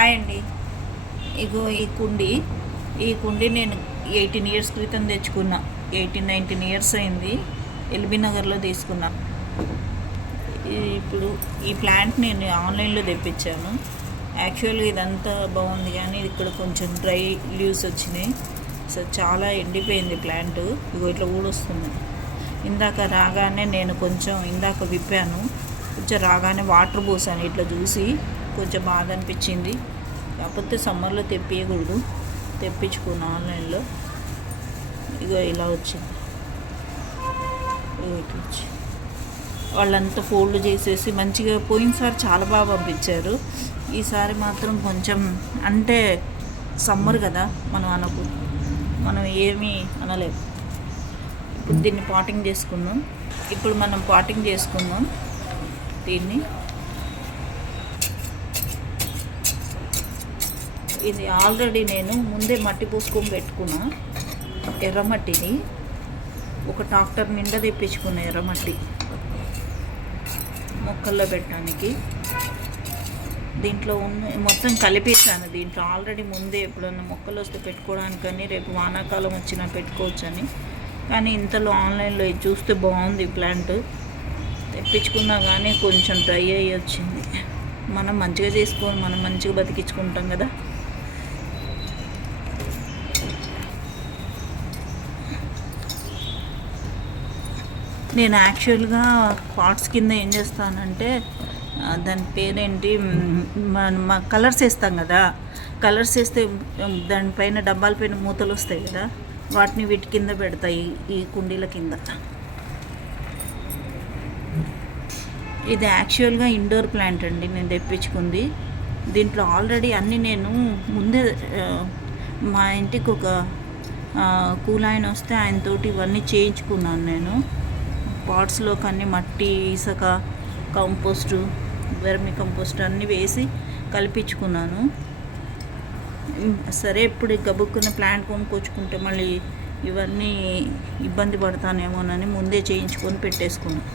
Hi అండి. ఇగో ఈ కుండి నేను 18 ఇయర్స్ క్రితం తెచ్చుకున్నా. 19 ఇయర్స్ అయింది. ఎల్బీ నగర్లో తీసుకున్నా. ఇప్పుడు ఈ ప్లాంట్ నేను ఆన్లైన్లో తెప్పించాను. యాక్చువల్గా ఇదంతా బాగుంది కానీ ఇక్కడ కొంచెం డ్రై లీవ్స్ వచ్చినాయి. సో చాలా ఎండిపోయింది ప్లాంట్. ఇగో ఇట్లా ఊడొస్తుంది. ఇందాక రాగానే నేను ఇందాక విప్పాను. కొంచెం రాగానే వాటర్ పోసాను. ఇట్లా చూసి కొంచెం బాధ అనిపించింది. కాకపోతే సమ్మర్లో తెప్పియకూడదు. తెప్పించుకున్నా ఆన్లైన్లో. ఇగో ఇలా వచ్చింది. ఇట్లా వచ్చి వాళ్ళంతా ఫోల్డ్ చేసేసి మంచిగా పోయినసారి చాలా బాగా పంపించారు. ఈసారి మాత్రం కొంచెం అంటే సమ్మర్ కదా, మనం ఏమీ అనలేము. ఇప్పుడు దీన్ని పాటింగ్ చేసుకుందాం. దీన్ని ఇది ఆల్రెడీ నేను ముందే మట్టి పోసుకొని పెట్టుకున్నా. ఎర్రమట్టిని ఒక ట్రాక్టర్ నిండా తెప్పించుకున్నా. ఎర్రమట్టి మొక్కల్లో పెట్టడానికి దీంట్లో మొత్తం కలిపేసాను. దీంట్లో ఆల్రెడీ ముందే ఎప్పుడన్నా మొక్కలు వస్తే పెట్టుకోవడానికని, రేపు వానాకాలం వచ్చినా పెట్టుకోవచ్చని. కానీ ఇంతలో ఆన్లైన్లో ఇది చూస్తే బాగుంది ప్లాంట్. తెప్పించుకున్నా కానీ కొంచెం డ్రై అయ్యి వచ్చింది. మనం మంచిగా చేసుకొని మనం మంచిగా బతికించుకుంటాం కదా. నేను యాక్చువల్గా పాట్స్ కింద ఏం చేస్తానంటే, దాని పేరేంటి, మా కలర్స్ వేస్తాం కదా, కలర్స్ వేస్తే దానిపైన డబ్బాల పైన మూతలు వస్తాయి కదా, వాటిని వీటి కింద పెడతాయి, ఈ కుండీల కింద. ఇది యాక్చువల్గా ఇండోర్ ప్లాంట్ అండి నేను తెప్పించుకుంది. దీంట్లో ఆల్రెడీ అన్నీ నేను ముందే మా ఇంటికి ఒక కూలాయన వస్తే ఆయనతోటి ఇవన్నీ చేయించుకున్నాను. నేను పాట్స్లోకి అన్ని మట్టి, ఇసుక, కంపోస్టు, వెర్మి కంపోస్ట్ అన్నీ వేసి కలిపించుకున్నాను. సరే ఇప్పుడు గబుక్కున్న ప్లాంట్ కొనుక్కొచ్చుకుంటే మళ్ళీ ఇవన్నీ ఇబ్బంది పడతానేమోనని ముందే చేయించుకొని పెట్టేసుకున్నాను.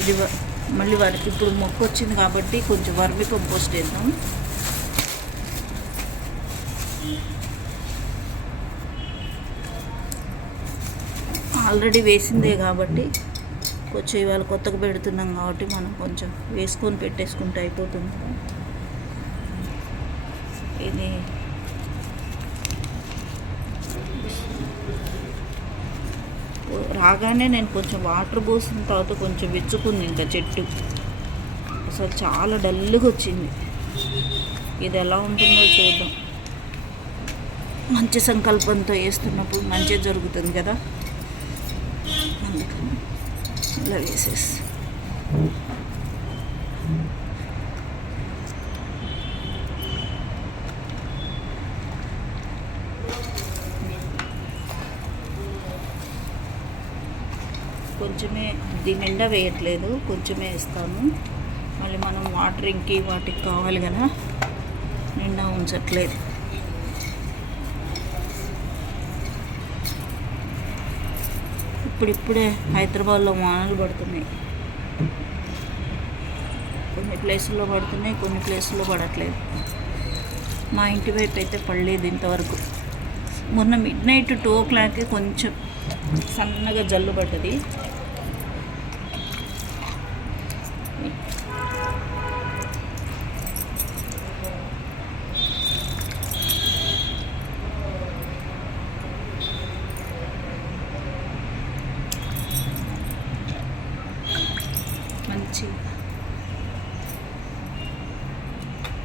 ఇది మళ్ళీ ఇప్పుడు మొక్క వచ్చింది కాబట్టి కొంచెం వర్మి కంపోస్ట్ వేద్దాం. ఆల్రెడీ వేసిందే కాబట్టి కొంచెం ఇవాళ కొత్తగా పెడుతున్నాం కాబట్టి మనం కొంచెం వేసుకొని పెట్టేసుకుంటే అయిపోతుంది. ఇది రాగానే నేను కొంచెం వాటర్ పోసిన తర్వాత కొంచెం విచ్చుకుంది ఇంకా చెట్టు. అసలు చాలా డల్గా వచ్చింది. ఇది ఎలా ఉంటుందో చూద్దాం. మంచి సంకల్పంతో వేస్తున్నప్పుడు మంచిగా జరుగుతుంది కదా, అందుకని ఇలా వేసేసి కొంచెమే, దీని నిండా వేయట్లేదు, కొంచెమే వేస్తాను. మళ్ళీ మనం వాటరింగ్కి వాటికి కావాలి కదా, నిండా ఉంచట్లేదు. ఇప్పుడిప్పుడే హైదరాబాద్లో వానలు పడుతున్నాయి. కొన్ని ప్లేసుల్లో పడుతున్నాయి, కొన్ని ప్లేసుల్లో పడట్లేదు. మా ఇంటి వైపు అయితే పడలేదు ఇంతవరకు. మొన్న మిడ్నైట్ 2 o'clock కొంచెం సన్నగా జల్లు పడ్డది.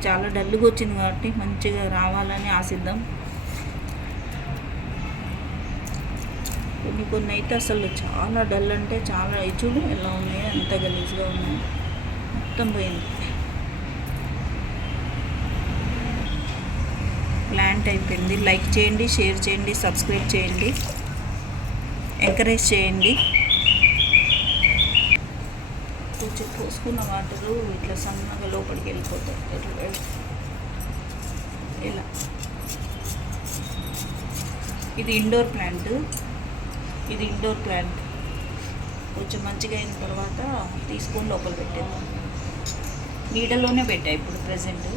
చాలా డల్గా వచ్చింది కాబట్టి మంచిగా రావాలని ఆశిద్దాం. కొన్ని అయితే అసలు చాలా డల్ అంటే చాలా, చూడు ఎలా ఉన్నాయి, అంత గలీజ్గా ఉన్నాయి, మొత్తం పోయింది. ప్లాంట్ అయిపోయింది. లైక్ చేయండి, షేర్ చేయండి, సబ్స్క్రైబ్ చేయండి, ఎంకరేజ్ చేయండి. కొంచెం పోసుకున్న వాటరు ఇట్లా సన్నగా లోపలికి వెళ్ళిపోతాయి. ఇలా ఇది ఇండోర్ ప్లాంట్. కొంచెం మంచిగా అయిన తర్వాత తీసుకొని లోపల పెట్టేద్దాం. నీడలోనే పెట్టా ఇప్పుడు ప్రజెంట్.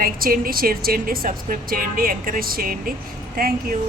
లైక్ చేయండి, షేర్ చేయండి, సబ్స్క్రైబ్ చేయండి, ఎంకరేజ్ చేయండి. Thank you.